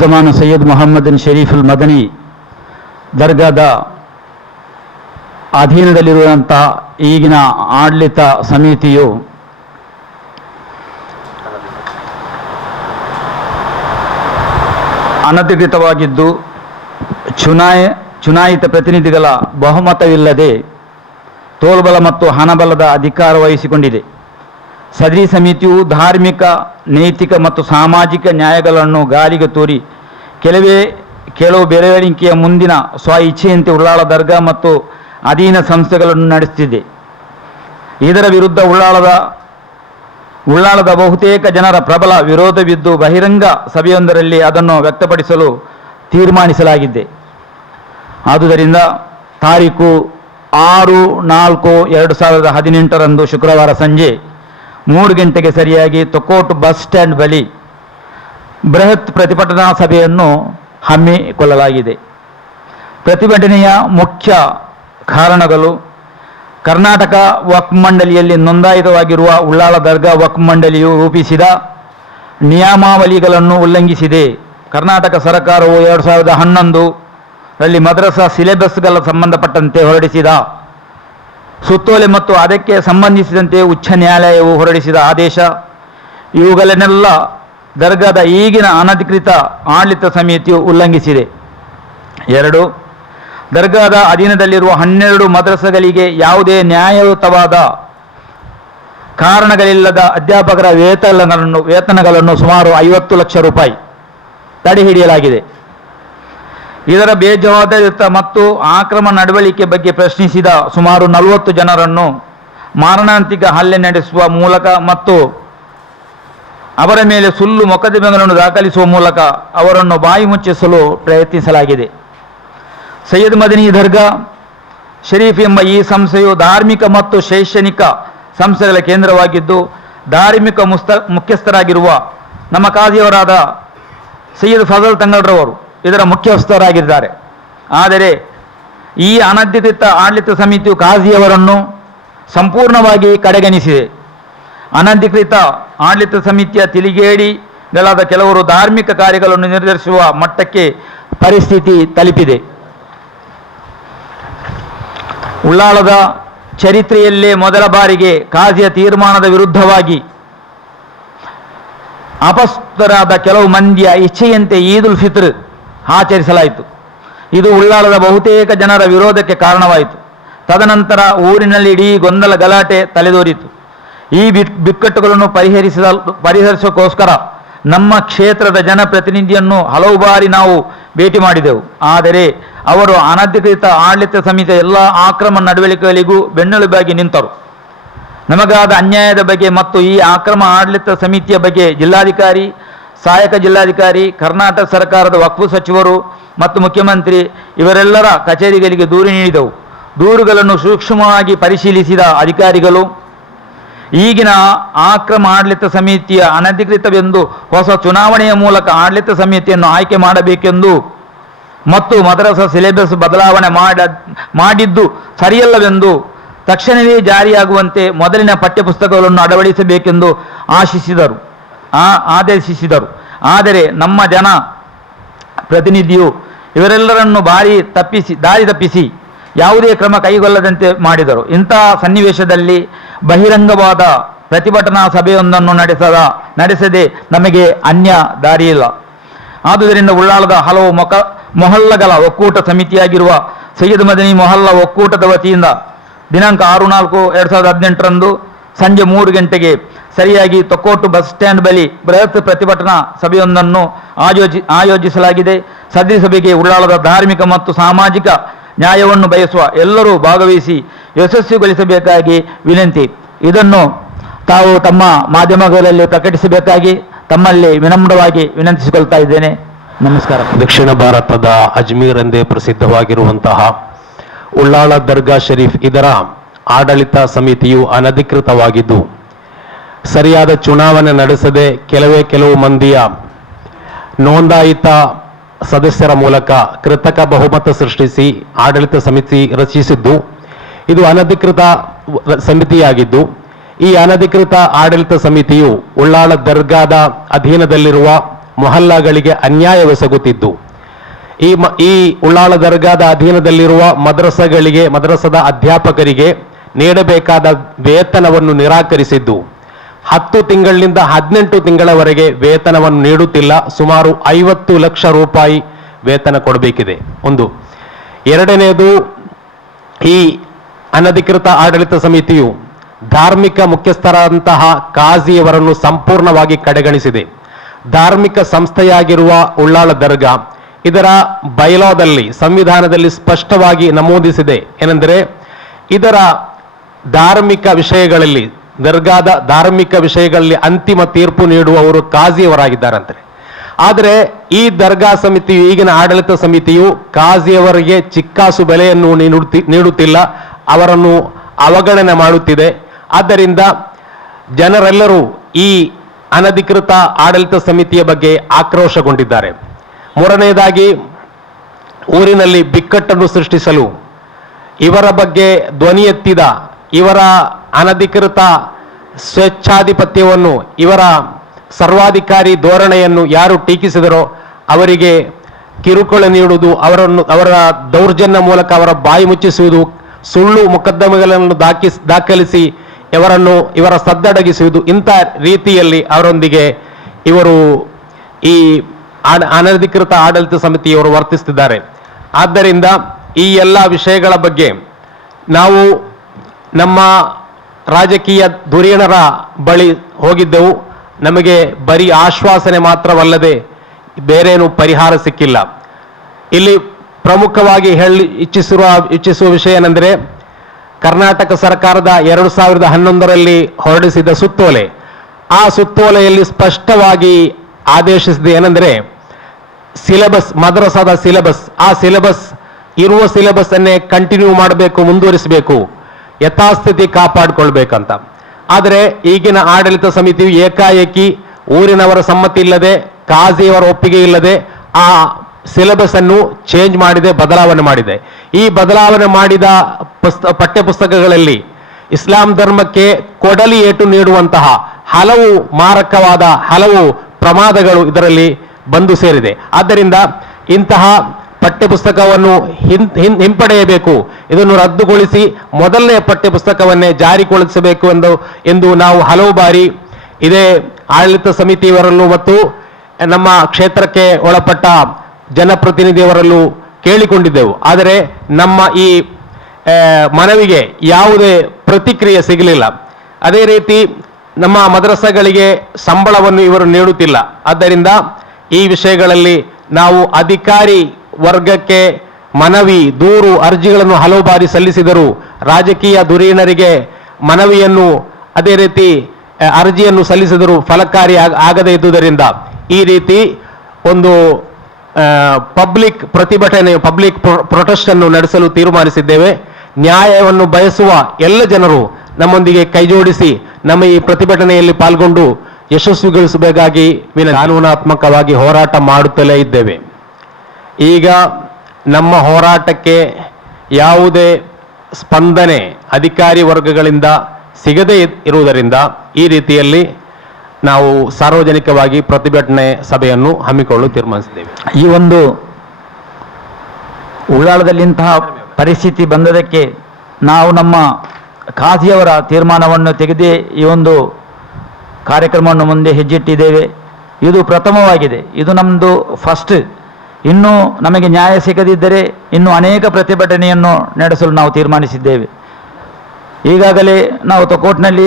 ज़मान सैयद ಮೊಹಮ್ಮದ್ ಶರೀಫ್ ಮದನಿ ದರ್ಗಾದ ಅಧೀನದಲ್ಲಿರುವಂತಹ ಈಗಿನ ಆಡಳಿತ ಸಮಿತಿಯು ಅನಧಿಕೃತವಾಗಿದ್ದು ಚುನಾಯಿತ ಪ್ರತಿನಿಧಿಗಳ ಬಹುಮತವಿಲ್ಲದೆ ತೋಳ್ಬಲ ಮತ್ತು ಹಣಬಲದ ಅಧಿಕಾರ ವಹಿಸಿಕೊಂಡಿದೆ. ಸದರಿ ಸಮಿತಿಯು ಧಾರ್ಮಿಕ, ನೈತಿಕ ಮತ್ತು ಸಾಮಾಜಿಕ ನ್ಯಾಯಗಳನ್ನು ಗಾಳಿಗೆ ತೂರಿ ಕೆಲವು ಬೆಳವಣಿಗೆಯ ಮುಂದಿನ ಸ್ವ ಇಚ್ಛೆಯಂತೆ ಉಳ್ಳಾಳ ದರ್ಗಾ ಮತ್ತು ಅಧೀನ ಸಂಸ್ಥೆಗಳನ್ನು ನಡೆಸುತ್ತಿದೆ. ಇದರ ವಿರುದ್ಧ ಉಳ್ಳಾಳದ ಬಹುತೇಕ ಜನರ ಪ್ರಬಲ ವಿರೋಧವಿದ್ದು ಬಹಿರಂಗ ಸಭೆಯೊಂದರಲ್ಲಿ ಅದನ್ನು ವ್ಯಕ್ತಪಡಿಸಲು ತೀರ್ಮಾನಿಸಲಾಗಿದೆ. ಆದುದರಿಂದ ತಾರೀಕು 6/4/2018 ಶುಕ್ರವಾರ ಸಂಜೆ 3 ಗಂಟೆಗೆ ಸರಿಯಾಗಿ ತೊಕ್ಕೋಟು ಬಸ್ ಸ್ಟ್ಯಾಂಡ್ ಬಳಿ ಬೃಹತ್ ಪ್ರತಿಭಟನಾ ಸಭೆಯನ್ನು ಹಮ್ಮಿಕೊಳ್ಳಲಾಗಿದೆ. ಪ್ರತಿಭಟನೆಯ ಮುಖ್ಯ ಕಾರಣಗಳು ಕರ್ನಾಟಕ ವಕ್ಫ್ ಮಂಡಳಿಯಲ್ಲಿ ನೋಂದಾಯಿತವಾಗಿರುವ ಉಳ್ಳಾಳ ದರ್ಗಾ ವಕ್ಫ್ ಮಂಡಳಿಯು ರೂಪಿಸಿದ ನಿಯಮಾವಳಿಗಳನ್ನು ಉಲ್ಲಂಘಿಸಿದೆ. ಕರ್ನಾಟಕ ಸರ್ಕಾರವು 2011 ರಲ್ಲಿ ಮದ್ರಸಾ ಸಿಲೆಬಸ್ಗಳ ಸಂಬಂಧಪಟ್ಟಂತೆ ಹೊರಡಿಸಿದ ಸುತ್ತೋಲೆ ಮತ್ತು ಅದಕ್ಕೆ ಸಂಬಂಧಿಸಿದಂತೆ ಉಚ್ಚ ನ್ಯಾಯಾಲಯವು ಹೊರಡಿಸಿದ ಆದೇಶ ಇವುಗಳನ್ನೆಲ್ಲ ದರ್ಗಾದ ಈಗಿನ ಅನಧಿಕೃತ ಆಡಳಿತ ಸಮಿತಿಯು ಉಲ್ಲಂಘಿಸಿದೆ. 2. ದರ್ಗಾದ ಅಧೀನದಲ್ಲಿರುವ 12 ಮದ್ರಸೆಗಳಿಗೆ ಯಾವುದೇ ನ್ಯಾಯಯುತವಾದ ಕಾರಣಗಳಿಲ್ಲದ ಅಧ್ಯಾಪಕರ ವೇತನಗಳನ್ನು ಸುಮಾರು 50 ಲಕ್ಷ ರೂಪಾಯಿ ತಡೆಹಿಡಿಯಲಾಗಿದೆ. ಇದರ ಬೇಜವಾಬ್ದಾರಿಯುತ ಮತ್ತು ಆಕ್ರಮ ನಡವಳಿಕೆ ಬಗ್ಗೆ ಪ್ರಶ್ನಿಸಿದ ಸುಮಾರು 40 ಜನರನ್ನು ಮಾರಣಾಂತಿಕ ಹಲ್ಲೆ ನಡೆಸುವ ಮೂಲಕ ಮತ್ತು ಅವರ ಮೇಲೆ ಸುಳ್ಳು ಮೊಕದ್ದಮೆಗಳನ್ನು ದಾಖಲಿಸುವ ಮೂಲಕ ಅವರನ್ನು ಬಾಯಿ ಮುಚ್ಚಿಸಲು ಪ್ರಯತ್ನಿಸಲಾಗಿದೆ. ಸೈಯದ್ ಮದನಿ ದರ್ಗಾ ಶರೀಫ್ ಎಂಬ ಈ ಸಂಸ್ಥೆಯು ಧಾರ್ಮಿಕ ಮತ್ತು ಶೈಕ್ಷಣಿಕ ಸಂಸ್ಥೆಗಳ ಕೇಂದ್ರವಾಗಿದ್ದು ಧಾರ್ಮಿಕ ಮುಖ್ಯಸ್ಥರಾಗಿರುವ ನಮ್ಮ ಕಾಜಿಯವರಾದ ಸೈಯದ್ ಫಜಲ್ ತಂಗಳ್ರವರು ಇದರ ಮುಖ್ಯಸ್ಥರಾಗಿದ್ದಾರೆ. ಆದರೆ ಈ ಅನಧಿಕೃತ ಆಡಳಿತ ಸಮಿತಿಯು ಕಾಜಿಯವರನ್ನು ಸಂಪೂರ್ಣವಾಗಿ ಕಡೆಗಣಿಸಿದೆ. ಅನಧಿಕೃತ ಆಡಳಿತ ಸಮಿತಿಯ ತಿಳಿಗೇಡಿಗಳಾದ ಕೆಲವರು ಧಾರ್ಮಿಕ ಕಾರ್ಯಗಳನ್ನು ನಿರ್ಧರಿಸುವ ಮಟ್ಟಕ್ಕೆ ಪರಿಸ್ಥಿತಿ ತಲುಪಿದೆ. ಉಳ್ಳಾಳದ ಚರಿತ್ರೆಯಲ್ಲೇ ಮೊದಲ ಬಾರಿಗೆ ಕಾಜಿಯ ತೀರ್ಮಾನದ ವಿರುದ್ಧವಾಗಿ ಅಪಸ್ಥರಾದ ಕೆಲವು ಮಂದಿಯ ಇಚ್ಛೆಯಂತೆ ಈದ್ ಉಲ್ ಫಿತ್ರ್ ಆಚರಿಸಲಾಯಿತು. ಇದು ಉಳ್ಳಾಳದ ಬಹುತೇಕ ಜನರ ವಿರೋಧಕ್ಕೆ ಕಾರಣವಾಯಿತು. ತದನಂತರ ಊರಿನಲ್ಲಿ ಇಡೀ ಗೊಂದಲ ಗಲಾಟೆ ತಲೆದೋರಿತು. ಈ ಬಿಕ್ಕಟ್ಟುಗಳನ್ನು ಪರಿಹರಿಸೋಕ್ಕೋಸ್ಕರ ನಮ್ಮ ಕ್ಷೇತ್ರದ ಜನಪ್ರತಿನಿಧಿಯನ್ನು ಹಲವು ಬಾರಿ ನಾವು ಭೇಟಿ ಮಾಡಿದೆವು. ಆದರೆ ಅವರು ಅನಧಿಕೃತ ಆಡಳಿತ ಸಮಿತಿಯ ಎಲ್ಲ ಆಕ್ರಮ ನಡವಳಿಕೆಗಳಿಗೂ ಬೆನ್ನೆಲುಬಾಗಿ ನಿಂತರು. ನಮಗಾದ ಅನ್ಯಾಯದ ಬಗ್ಗೆ ಮತ್ತು ಈ ಆಕ್ರಮ ಆಡಳಿತ ಸಮಿತಿಯ ಬಗ್ಗೆ ಜಿಲ್ಲಾಧಿಕಾರಿ, ಸಹಾಯಕ ಜಿಲ್ಲಾಧಿಕಾರಿ, ಕರ್ನಾಟಕ ಸರ್ಕಾರದ ವಕ್ಫ್ ಸಚಿವರು ಮತ್ತು ಮುಖ್ಯಮಂತ್ರಿ ಇವರೆಲ್ಲರ ಕಚೇರಿಗಳಿಗೆ ದೂರು ನೀಡಿದೆವು. ದೂರುಗಳನ್ನು ಸೂಕ್ಷ್ಮವಾಗಿ ಪರಿಶೀಲಿಸಿದ ಅಧಿಕಾರಿಗಳು ಈಗಿನ ಆಕ್ರಮ ಆಡಳಿತ ಸಮಿತಿಯ ಅನಧಿಕೃತವೆಂದು ಹೊಸ ಚುನಾವಣೆಯ ಮೂಲಕ ಆಡಳಿತ ಸಮಿತಿಯನ್ನು ಆಯ್ಕೆ ಮಾಡಬೇಕೆಂದು ಮತ್ತು ಮದ್ರಸಾ ಸಿಲೆಬಸ್ ಬದಲಾವಣೆ ಮಾಡಿದ್ದು ಸರಿಯಲ್ಲವೆಂದು ತಕ್ಷಣವೇ ಜಾರಿಯಾಗುವಂತೆ ಮೊದಲಿನ ಪಠ್ಯಪುಸ್ತಕಗಳನ್ನು ಅಳವಡಿಸಬೇಕೆಂದು ಆದೇಶಿಸಿದರು. ಆದರೆ ನಮ್ಮ ಜನ ಪ್ರತಿನಿಧಿಯು ಇವರೆಲ್ಲರನ್ನು ದಾರಿ ತಪ್ಪಿಸಿ ಯಾವುದೇ ಕ್ರಮ ಕೈಗೊಳ್ಳದಂತೆ ಮಾಡಿದರು. ಇಂತಹ ಸನ್ನಿವೇಶದಲ್ಲಿ ಬಹಿರಂಗವಾದ ಪ್ರತಿಭಟನಾ ಸಭೆಯೊಂದನ್ನು ನಡೆಸದೆ ನಮಗೆ ಅನ್ಯ ದಾರಿಯಿಲ್ಲ. ಆದುದರಿಂದ ಉಳ್ಳಾಳದ ಹಲವು ಮೊಹಲ್ಲಗಳ ಒಕ್ಕೂಟ ಸಮಿತಿಯಾಗಿರುವ ಸೈಯದ್ ಮದನಿ ಮೊಹಲ್ಲಾ ಒಕ್ಕೂಟದ ವತಿಯಿಂದ ದಿನಾಂಕ 6/4/2018 ಸಂಜೆ 3 ಗಂಟೆಗೆ ಸರಿಯಾಗಿ ತೊಕ್ಕೋಟು ಬಸ್ ಸ್ಟ್ಯಾಂಡ್ ಬಳಿ ಬೃಹತ್ ಪ್ರತಿಭಟನಾ ಸಭೆಯೊಂದನ್ನು ಆಯೋಜಿಸಲಾಗಿದೆ. ಸದರಿ ಸಭೆಗೆ ಉಳ್ಳಾಳದ ಧಾರ್ಮಿಕ ಮತ್ತು ಸಾಮಾಜಿಕ ನ್ಯಾಯವನ್ನು ಬಯಸುವ ಎಲ್ಲರೂ ಭಾಗವಹಿಸಿ ಯಶಸ್ವಿಗೊಳಿಸಬೇಕಾಗಿ ವಿನಂತಿ. ಇದನ್ನು ತಾವು ತಮ್ಮ ಮಾಧ್ಯಮಗಳಲ್ಲಿ ಪ್ರಕಟಿಸಬೇಕಾಗಿ ತಮ್ಮಲ್ಲಿ ವಿನಮ್ರವಾಗಿ ವಿನಂತಿಸಿಕೊಳ್ತಾ ಇದ್ದೇನೆ. ನಮಸ್ಕಾರ. ದಕ್ಷಿಣ ಭಾರತದ ಅಜ್ಮೀರ್ ಎಂದೇ ಪ್ರಸಿದ್ಧವಾಗಿರುವಂತಹ ಉಳ್ಳಾಳ ದರ್ಗಾ ಶರೀಫ್ ಇದರ ಆಡಳಿತ ಸಮಿತಿಯು ಅನಧಿಕೃತವಾಗಿದ್ದು ಸರಿಯಾದ ಚುನಾವಣೆ ನಡೆಸದೆ ಕೆಲವು ಮಂದಿಯ ನೋಂದಾಯಿತ ಸದಸ್ಯರ ಮೂಲಕ ಕೃತಕ ಬಹುಮತ ಸೃಷ್ಟಿಸಿ ಆಡಳಿತ ಸಮಿತಿ ರಚಿಸಿದ್ದು ಇದು ಅನಧಿಕೃತ ಸಮಿತಿಯಾಗಿದ್ದು ಈ ಅನಧಿಕೃತ ಆಡಳಿತ ಸಮಿತಿಯು ಉಳ್ಳಾಳ ದರ್ಗಾದ ಅಧೀನದಲ್ಲಿರುವ ಮೊಹಲ್ಲಾಗಳಿಗೆ ಅನ್ಯಾಯವೆಸಗುತ್ತಿದ್ದು ಈ ಉಳ್ಳಾಳ ದರ್ಗಾದ ಅಧೀನದಲ್ಲಿರುವ ಮದ್ರಸದ ಅಧ್ಯಾಪಕರಿಗೆ ನೀಡಬೇಕಾದ ವೇತನವನ್ನು ನಿರಾಕರಿಸಿದ್ದು 10 ತಿಂಗಳಿನಿಂದ 18 ತಿಂಗಳವರೆಗೆ ವೇತನವನ್ನು ನೀಡುತ್ತಿಲ್ಲ. ಸುಮಾರು 50 ಲಕ್ಷ ರೂಪಾಯಿ ವೇತನ ಕೊಡಬೇಕಿದೆ. ಒಂದು. ಎರಡನೆಯದು, ಈ ಅನಧಿಕೃತ ಆಡಳಿತ ಸಮಿತಿಯು ಧಾರ್ಮಿಕ ಮುಖ್ಯಸ್ಥರಾದಂತಹ ಕಾಜಿಯವರನ್ನು ಸಂಪೂರ್ಣವಾಗಿ ಕಡೆಗಣಿಸಿದೆ. ಧಾರ್ಮಿಕ ಸಂಸ್ಥೆಯಾಗಿರುವ ಉಳ್ಳಾಳ ದರ್ಗಾ ಇದರ ಬೈಲಾದಲ್ಲಿ, ಸಂವಿಧಾನದಲ್ಲಿ ಸ್ಪಷ್ಟವಾಗಿ ನಮೂದಿಸಿದೆ. ಏನೆಂದರೆ, ಇದರ ಧಾರ್ಮಿಕ ವಿಷಯಗಳಲ್ಲಿ, ದರ್ಗಾದ ಧಾರ್ಮಿಕ ವಿಷಯಗಳಲ್ಲಿ ಅಂತಿಮ ತೀರ್ಪು ನೀಡುವವರು ಕಾಜಿಯವರಾಗಿದ್ದಾರಂತೆ. ಆದರೆ ಈ ದರ್ಗಾ ಸಮಿತಿಯು, ಈಗಿನ ಆಡಳಿತ ಸಮಿತಿಯು ಕಾಜಿಯವರಿಗೆ ಚಿಕ್ಕಾಸು ಬೆಲೆಯನ್ನು ನೀಡುತ್ತಿಲ್ಲ, ಅವರನ್ನು ಅವಗಣನೆ ಮಾಡುತ್ತಿದೆ. ಆದ್ದರಿಂದ ಜನರೆಲ್ಲರೂ ಈ ಅನಧಿಕೃತ ಆಡಳಿತ ಸಮಿತಿಯ ಬಗ್ಗೆ ಆಕ್ರೋಶಗೊಂಡಿದ್ದಾರೆ. ಮೂರನೆಯದಾಗಿ, ಊರಿನಲ್ಲಿ ಬಿಕ್ಕಟ್ಟನ್ನು ಸೃಷ್ಟಿಸಲು ಇವರ ಬಗ್ಗೆ ಧ್ವನಿ ಎತ್ತಿದ, ಇವರ ಅನಧಿಕೃತ ಸ್ವೇಚ್ಛಾಧಿಪತ್ಯವನ್ನು, ಇವರ ಸರ್ವಾಧಿಕಾರಿ ಧೋರಣೆಯನ್ನು ಯಾರು ಟೀಕಿಸಿದರೋ ಅವರಿಗೆ ಕಿರುಕುಳ ನೀಡುವುದು, ಅವರ ದೌರ್ಜನ್ಯ ಮೂಲಕ ಅವರ ಬಾಯಿ ಮುಚ್ಚಿಸುವುದು, ಸುಳ್ಳು ಮೊಕದ್ದಮೆಗಳನ್ನು ದಾಖಲಿಸಿ ಇವರ ಸದ್ದಡಗಿಸುವುದು, ಇಂಥ ರೀತಿಯಲ್ಲಿ ಅವರೊಂದಿಗೆ ಇವರು ಈ ಅನಧಿಕೃತ ಆಡಳಿತ ಸಮಿತಿಯವರು ವರ್ತಿಸುತ್ತಿದ್ದಾರೆ. ಆದ್ದರಿಂದ ಈ ಎಲ್ಲ ವಿಷಯಗಳ ಬಗ್ಗೆ ನಾವು ನಮ್ಮ ರಾಜಕೀಯ ಧುರೀಣರ ಬಳಿ ಹೋಗಿದ್ದೆವು. ನಮಗೆ ಬರೀ ಆಶ್ವಾಸನೆ ಮಾತ್ರವಲ್ಲದೆ ಬೇರೇನು ಪರಿಹಾರ ಸಿಕ್ಕಿಲ್ಲ. ಇಲ್ಲಿ ಪ್ರಮುಖವಾಗಿ ಇಚ್ಛಿಸುವ ವಿಷಯ ಏನೆಂದರೆ, ಕರ್ನಾಟಕ ಸರ್ಕಾರದ 2011ರಲ್ಲಿ ಹೊರಡಿಸಿದ ಸುತ್ತೋಲೆ, ಆ ಸುತ್ತೋಲೆಯಲ್ಲಿ ಸ್ಪಷ್ಟವಾಗಿ ಆದೇಶಿಸಿದೆ. ಏನೆಂದರೆ, ಸಿಲೆಬಸ್, ಮದ್ರಸಾದ ಸಿಲೆಬಸ್, ಆ ಸಿಲೆಬಸ್ ಇರುವ ಸಿಲೆಬಸ್ ಅನ್ನೇ ಕಂಟಿನ್ಯೂ ಮಾಡಬೇಕು, ಮುಂದುವರಿಸಬೇಕು, ಯಥಾಸ್ಥಿತಿ ಕಾಪಾಡಿಕೊಳ್ಬೇಕಂತ. ಆದರೆ ಈಗಿನ ಆಡಳಿತ ಸಮಿತಿಯು ಏಕಾಏಕಿ ಊರಿನವರ ಸಮ್ಮತಿ ಇಲ್ಲದೆ, ಕಾಜಿಯವರ ಒಪ್ಪಿಗೆ ಇಲ್ಲದೆ ಆ ಸಿಲೆಬಸ್ ಅನ್ನು ಚೇಂಜ್ ಮಾಡಿದೆ, ಬದಲಾವಣೆ ಮಾಡಿದೆ. ಈ ಬದಲಾವಣೆ ಮಾಡಿದ ಪಠ್ಯಪುಸ್ತಕಗಳಲ್ಲಿ ಇಸ್ಲಾಂ ಧರ್ಮಕ್ಕೆ ಕೊಡಲಿ ಏಟು ನೀಡುವಂತಹ ಹಲವು ಮಾರಕವಾದ ಹಲವು ಪ್ರಮಾದಗಳು ಇದರಲ್ಲಿ ಬಂದು ಸೇರಿದೆ. ಆದ್ದರಿಂದ ಇಂತಹ ಪಠ್ಯಪುಸ್ತಕವನ್ನು ಹಿಂಪಡೆಯಬೇಕು, ಇದನ್ನು ರದ್ದುಗೊಳಿಸಿ ಮೊದಲನೇ ಪಠ್ಯಪುಸ್ತಕವನ್ನೇ ಜಾರಿಗೊಳಿಸಬೇಕು ಎಂದು ನಾವು ಹಲವು ಬಾರಿ ಇದೇ ಆಡಳಿತ ಸಮಿತಿಯವರಲ್ಲೂ ಮತ್ತು ನಮ್ಮ ಕ್ಷೇತ್ರಕ್ಕೆ ಒಳಪಟ್ಟ ಜನಪ್ರತಿನಿಧಿಯವರಲ್ಲೂ ಕೇಳಿಕೊಂಡಿದ್ದೆವು. ಆದರೆ ನಮ್ಮ ಈ ಮನವಿಗೆ ಯಾವುದೇ ಪ್ರತಿಕ್ರಿಯೆ ಸಿಗಲಿಲ್ಲ. ಅದೇ ರೀತಿ ನಮ್ಮ ಮದ್ರಸಗಳಿಗೆ ಸಂಬಳವನ್ನು ಇವರು ನೀಡುತ್ತಿಲ್ಲ. ಆದ್ದರಿಂದ ಈ ವಿಷಯಗಳಲ್ಲಿ ನಾವು ಅಧಿಕಾರಿ ವರ್ಗಕ್ಕೆ ಮನವಿ, ದೂರು, ಅರ್ಜಿಗಳನ್ನು ಹಲವು ಬಾರಿ ಸಲ್ಲಿಸಿದರು. ರಾಜಕೀಯ ಧುರೀಣರಿಗೆ ಮನವಿಯನ್ನು, ಅದೇ ರೀತಿ ಅರ್ಜಿಯನ್ನು ಸಲ್ಲಿಸಿದರು, ಫಲಕಾರಿ ಆಗದೇ ಇದ್ದುದರಿಂದ ಈ ರೀತಿ ಒಂದು ಪಬ್ಲಿಕ್ ಪ್ರತಿಭಟನೆ, ಪಬ್ಲಿಕ್ ಪ್ರೊಟೆಸ್ಟ್ ಅನ್ನು ನಡೆಸಲು ತೀರ್ಮಾನಿಸಿದ್ದೇವೆ. ನ್ಯಾಯವನ್ನು ಬಯಸುವ ಎಲ್ಲ ಜನರು ನಮ್ಮೊಂದಿಗೆ ಕೈಜೋಡಿಸಿ ನಮ್ಮ ಈ ಪ್ರತಿಭಟನೆಯಲ್ಲಿ ಪಾಲ್ಗೊಂಡು ಯಶಸ್ವಿಗೊಳಿಸಬೇಕಾಗಿ ಕಾನೂನಾತ್ಮಕವಾಗಿ ಹೋರಾಟ ಮಾಡುತ್ತಲೇ ಇದ್ದೇವೆ. ಈಗ ನಮ್ಮ ಹೋರಾಟಕ್ಕೆ ಯಾವುದೇ ಸ್ಪಂದನೆ ಅಧಿಕಾರಿ ವರ್ಗಗಳಿಂದ ಸಿಗದೇ ಇರುವುದರಿಂದ ಈ ರೀತಿಯಲ್ಲಿ ನಾವು ಸಾರ್ವಜನಿಕವಾಗಿ ಪ್ರತಿಭಟನೆ ಸಭೆಯನ್ನು ಹಮ್ಮಿಕೊಳ್ಳಲು ತೀರ್ಮಾನಿಸಿದ್ದೇವೆ. ಈ ಒಂದು ಉಳ್ಳಾಳದಲ್ಲಿಂತಹ ಪರಿಸ್ಥಿತಿ ಬಂದದಕ್ಕೆ ನಾವು ನಮ್ಮ ಖಾಜಿಯವರ ತೀರ್ಮಾನವನ್ನು ತೆಗೆದೇ ಈ ಒಂದು ಕಾರ್ಯಕ್ರಮವನ್ನು ಮುಂದೆ ಹೆಜ್ಜಿಟ್ಟಿದ್ದೇವೆ. ಇದು ಪ್ರಥಮವಾಗಿದೆ, ಇದು ನಮ್ಮದು ಫಸ್ಟ್. ಇನ್ನೂ ನಮಗೆ ನ್ಯಾಯ ಸಿಗದಿದ್ದರೆ ಇನ್ನೂ ಅನೇಕ ಪ್ರತಿಭಟನೆಯನ್ನು ನಡೆಸಲು ನಾವು ತೀರ್ಮಾನಿಸಿದ್ದೇವೆ. ಈಗಾಗಲೇ ನಾವು ಕೋರ್ಟ್ನಲ್ಲಿ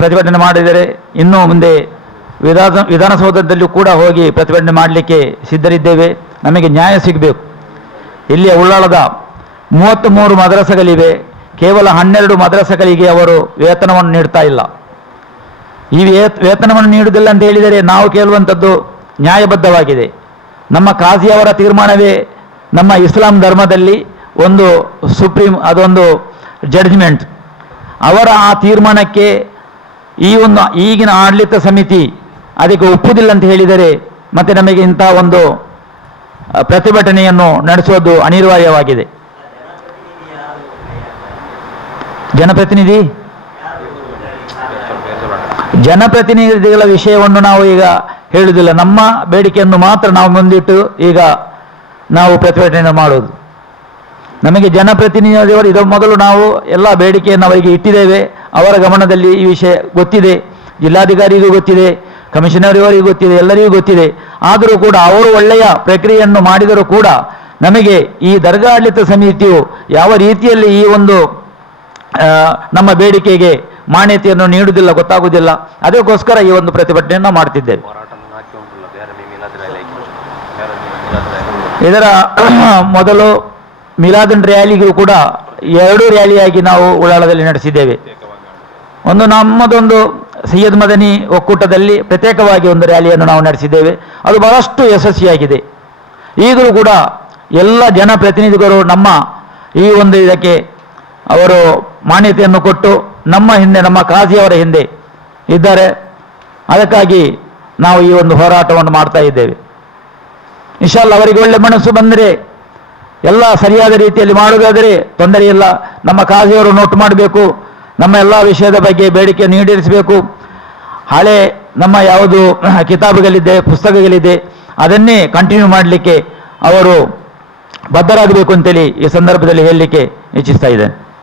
ಪ್ರತಿಭಟನೆ ಮಾಡಿದರೆ ಇನ್ನೂ ಮುಂದೆ ವಿಧಾನಸೌಧದಲ್ಲೂ ಕೂಡ ಹೋಗಿ ಪ್ರತಿಭಟನೆ ಮಾಡಲಿಕ್ಕೆ ಸಿದ್ಧರಿದ್ದೇವೆ. ನಮಗೆ ನ್ಯಾಯ ಸಿಗಬೇಕು. ಇಲ್ಲಿಯ ಉಳ್ಳಾಳದ 33 ಮದ್ರಸೆಗಳಿವೆ. ಕೇವಲ 12 ಮದ್ರಸೆಗಳಿಗೆ ಅವರು ವೇತನವನ್ನು ನೀಡ್ತಾ ಇಲ್ಲ. ಈ ವೇತನವನ್ನು ನೀಡುವುದಿಲ್ಲ ಅಂತ ಹೇಳಿದರೆ ನಾವು ಕೇಳುವಂಥದ್ದು ನ್ಯಾಯಬದ್ಧವಾಗಿದೆ. ನಮ್ಮ ಕಾಜಿಯವರ ತೀರ್ಮಾನವೇ ನಮ್ಮ ಇಸ್ಲಾಂ ಧರ್ಮದಲ್ಲಿ ಒಂದು ಸುಪ್ರೀಂ, ಅದೊಂದು ಜಡ್ಜ್ಮೆಂಟ್. ಅವರ ಆ ತೀರ್ಮಾನಕ್ಕೆ ಈಗಿನ ಆಡಳಿತ ಸಮಿತಿ ಅದಕ್ಕೆ ಒಪ್ಪುವುದಿಲ್ಲ ಅಂತ ಹೇಳಿದರೆ ಮತ್ತೆ ನಮಗೆ ಇಂಥ ಒಂದು ಪ್ರತಿಭಟನೆಯನ್ನು ನಡೆಸೋದು ಅನಿವಾರ್ಯವಾಗಿದೆ. ಜನಪ್ರತಿನಿಧಿಗಳ ವಿಷಯವನ್ನು ನಾವು ಈಗ ಹೇಳುವುದಿಲ್ಲ. ನಮ್ಮ ಬೇಡಿಕೆಯನ್ನು ಮಾತ್ರ ನಾವು ಮುಂದಿಟ್ಟು ಈಗ ನಾವು ಪ್ರತಿಭಟನೆ ಮಾಡುವುದು. ನಮಗೆ ಜನಪ್ರತಿನಿಧಿಯವರು ಇದರ ಮೊದಲು ನಾವು ಎಲ್ಲ ಬೇಡಿಕೆಯನ್ನು ಅವರಿಗೆ ಇಟ್ಟಿದ್ದೇವೆ. ಅವರ ಗಮನದಲ್ಲಿ ಈ ವಿಷಯ ಗೊತ್ತಿದೆ, ಜಿಲ್ಲಾಧಿಕಾರಿಗೂ ಗೊತ್ತಿದೆ, ಕಮಿಷನರ್ ಇವರಿಗೂ ಗೊತ್ತಿದೆ, ಎಲ್ಲರಿಗೂ ಗೊತ್ತಿದೆ. ಆದರೂ ಕೂಡ ಅವರು ಒಳ್ಳೆಯ ಪ್ರಕ್ರಿಯೆಯನ್ನು ಮಾಡಿದರೂ ಕೂಡ ನಮಗೆ ಈ ದರ್ಗಾ ಆಡಳಿತ ಸಮಿತಿಯು ಯಾವ ರೀತಿಯಲ್ಲಿ ಈ ಒಂದು ನಮ್ಮ ಬೇಡಿಕೆಗೆ ಮಾನ್ಯತೆಯನ್ನು ನೀಡುವುದಿಲ್ಲ ಗೊತ್ತಾಗುವುದಿಲ್ಲ. ಅದಕ್ಕೋಸ್ಕರ ಈ ಒಂದು ಪ್ರತಿಭಟನೆಯನ್ನು ಮಾಡ್ತಿದ್ದೇವೆ. ಇದರ ಮೊದಲು ಮಿಲಾದುನ್ ರ್ಯಾಲಿಗೂ ಕೂಡ 2 ರ್ಯಾಲಿಯಾಗಿ ನಾವು ಉಳ್ಳಾಳದಲ್ಲಿ ನಡೆಸಿದ್ದೇವೆ. ಒಂದು ನಮ್ಮದೊಂದು ಸೈಯದ್ ಮದನಿ ಒಕ್ಕೂಟದಲ್ಲಿ ಪ್ರತ್ಯೇಕವಾಗಿ ಒಂದು ರ್ಯಾಲಿಯನ್ನು ನಾವು ನಡೆಸಿದ್ದೇವೆ. ಅದು ಬಹಳಷ್ಟು ಯಶಸ್ವಿಯಾಗಿದೆ. ಈಗಲೂ ಕೂಡ ಎಲ್ಲ ಜನಪ್ರತಿನಿಧಿಗಳು ನಮ್ಮ ಈ ಒಂದು ಇದಕ್ಕೆ ಅವರು ಮಾನ್ಯತೆಯನ್ನು ಕೊಟ್ಟು ನಮ್ಮ ಹಿಂದೆ, ನಮ್ಮ ಕಾಜಿಯವರ ಹಿಂದೆ ಇದ್ದಾರೆ. ಅದಕ್ಕಾಗಿ ನಾವು ಈ ಒಂದು ಹೋರಾಟವನ್ನು ಮಾಡ್ತಾ ಇದ್ದೇವೆ. ಇನ್ಶಾಲ್ಲ ಅವರಿಗೆ ಒಳ್ಳೆ ಮನಸ್ಸು ಬಂದರೆ ಎಲ್ಲ ಸರಿಯಾದ ರೀತಿಯಲ್ಲಿ ಮಾಡುವುದಾದರೆ ತೊಂದರೆ ಇಲ್ಲ. ನಮ್ಮ ಕಾಜಿಯವರು ನೋಟ್ ಮಾಡಬೇಕು, ನಮ್ಮ ಎಲ್ಲ ವಿಷಯದ ಬಗ್ಗೆ ಬೇಡಿಕೆಯನ್ನು ಈಡೇರಿಸಬೇಕು. ಹಳೆ ನಮ್ಮ ಯಾವುದು ಕಿತಾಬುಗಳಿದೆ, ಪುಸ್ತಕಗಳಿದೆ, ಅದನ್ನೇ ಕಂಟಿನ್ಯೂ ಮಾಡಲಿಕ್ಕೆ ಅವರು ಬದ್ಧರಾಗಬೇಕು ಅಂತೇಳಿ ಈ ಸಂದರ್ಭದಲ್ಲಿ ಹೇಳಲಿಕ್ಕೆ ಇಚ್ಛಿಸ್ತಾ ಇದ್ದೇನೆ.